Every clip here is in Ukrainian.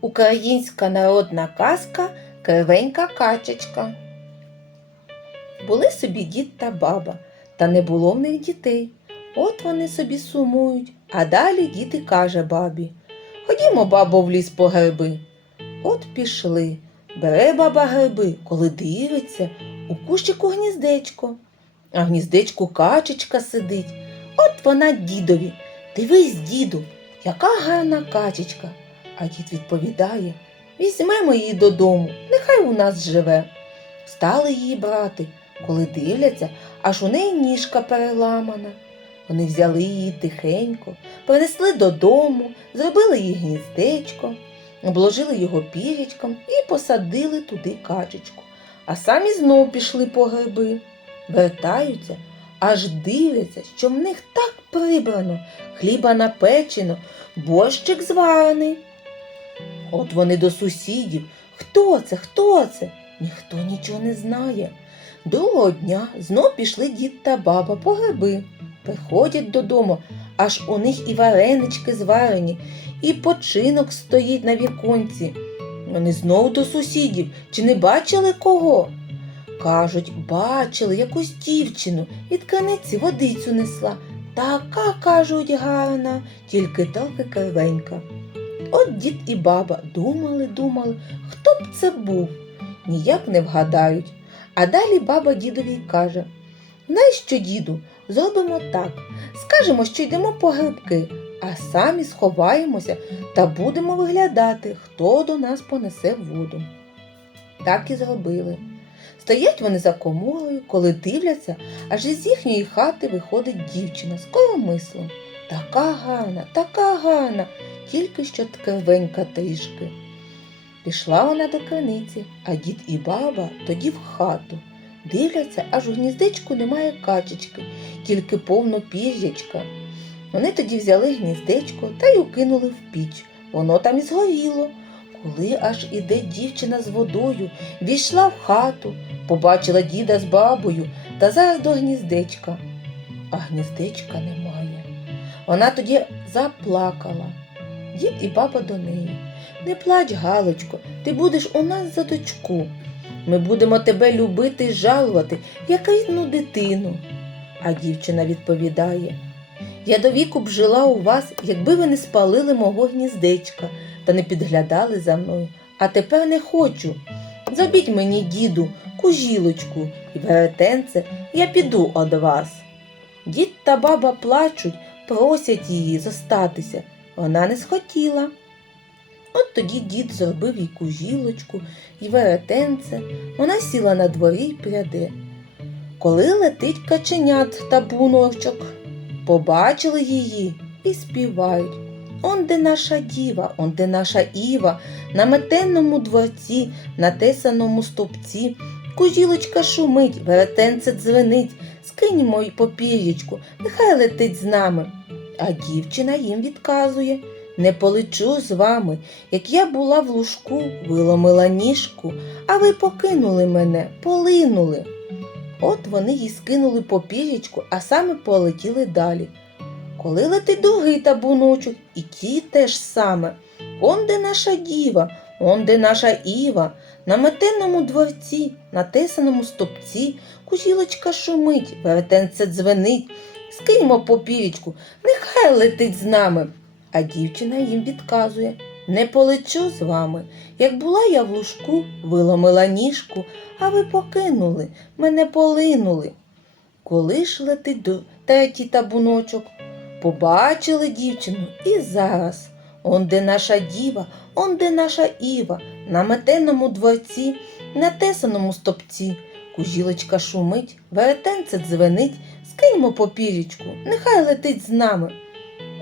Українська народна казка Кривенька качечка. Були собі дід та баба, та не було в них дітей. От вони собі сумують, а далі дід і каже бабі Ходімо, бабо, в ліс по гриби. От пішли. Бере баба гриби, коли дивиться, у кущику гніздечко. А в гніздечку качечка сидить. От вона дідові. Дивись, діду, яка гарна качечка. А дід відповідає Візьмемо її додому, нехай у нас живе. Стали її брати, коли дивляться, аж у неї ніжка переламана. Вони взяли її тихенько, принесли додому, зробили їй гніздечко, обложили його пірячком і посадили туди качечку. А самі знов пішли по гриби. Вертаються, аж дивляться, що в них так прибрано, хліба напечено, борщик зварений. От вони до сусідів. Хто це? Хто це? Ніхто нічого не знає. Другого дня знов пішли дід та баба по гриби. Приходять додому, аж у них і варенички зварені, і починок стоїть на віконці. Вони знову до сусідів. Чи не бачили кого? Кажуть, бачили якусь дівчину від криниці водицю несла. Така, кажуть, гарна, тільки трохи кривенька. От дід і баба думали, думали, хто б це був, ніяк не вгадають. А далі баба дідові каже: Знаєш що, діду, зробимо так. Скажемо, що йдемо по грибки, а самі сховаємося та будемо виглядати, хто до нас понесе воду. Так і зробили. Стоять вони за коморою, коли дивляться, аж із їхньої хати виходить дівчина з коромислом. Така гарна, така гарна, тільки що ткривенька трішки. Пішла вона до криниці, а дід і баба тоді в хату. Дивляться, аж у гніздечку немає качечки, тільки повно пір'ячка. Вони тоді взяли гніздечко та й укинули в піч. Воно там і згоріло. Коли аж іде дівчина з водою, війшла в хату, побачила діда з бабою та зараз до гніздечка. А гніздечка немає. Вона тоді заплакала. Дід і баба до неї. Не плач, Галочко, ти будеш у нас за дочку. Ми будемо тебе любити й жалувати, як рідну дитину. А дівчина відповідає Я до віку б жила у вас, якби ви не спалили мого гніздечка та не підглядали за мною. А тепер не хочу. Зробіть мені, діду, кужілочку і веретенце, я піду од вас. Дід та баба плачуть, просять її зостатися. Вона не схотіла. От тоді дід зробив їй кужілочку і веретенце, вона сіла на дворі й пряде. Коли летить каченят та буночок, побачили її і співають. Он де наша діва, он де наша Іва, на метенному дворці, на тесаному стовпці. Кужілочка шумить, веретенце дзвенить, скиньмо й попір'ячку, нехай летить з нами. А дівчина їм відказує не полечу з вами, як я була в лужку, виломила ніжку, а ви покинули мене, полинули. От вони їй скинули попір'ячку, а саме полетіли далі. Коли летить другий табуночок, і ті теж саме. Он де наша діва, он де наша Іва, на метенному дворці, на тесаному стопці, кужілочка шумить, веретенце дзвенить. Скиньмо попірічку, нехай летить з нами. А дівчина їм відказує Не полечу з вами. Як була я в лужку, виломила ніжку, а ви покинули, мене полинули. Коли ж летить до третій табуночок, побачили дівчину і зараз. Он де наша діва, он де наша Іва, на метеному дворці, на тесаному стопці. Кужілочка шумить, веретенце дзвенить, скиньмо попірічку, нехай летить з нами.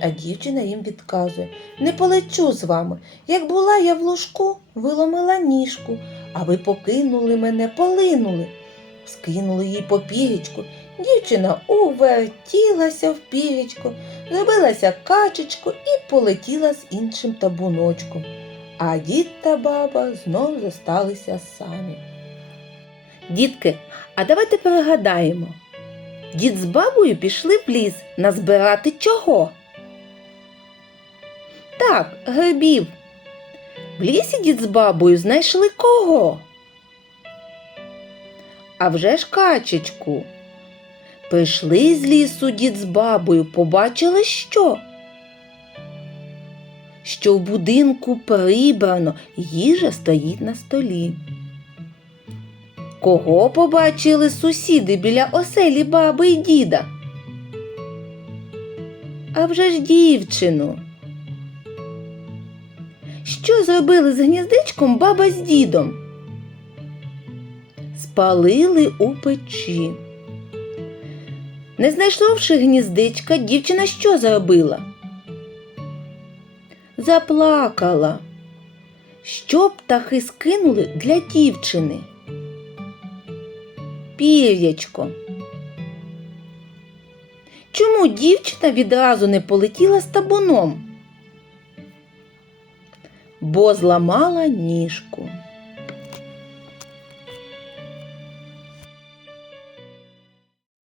А дівчина їм відказує Не полечу з вами. Як була я в ложку, виломила ніжку, а ви покинули мене, полинули. Скинули їй попірічку. Дівчина увертілася в пірічку, зробилася качечко і полетіла з іншим табуночком. А дід та баба знов зосталися самі. Дітки, а давайте перегадаємо. Дід з бабою пішли в ліс назбирати чого? Так, грибів. В лісі дід з бабою знайшли кого? А вже ж качечку. Прийшли з лісу дід з бабою, побачили що? Що в будинку прибрано, їжа стоїть на столі. Кого побачили сусіди біля оселі баби й діда? А вже ж дівчину. Що зробили з гніздечком баба з дідом? Спалили у печі. Не знайшовши гніздечка, дівчина що зробила? Заплакала. Що птахи скинули для дівчини? Пір'ячко. Чому дівчина відразу не полетіла з табуном? Бо зламала ніжку.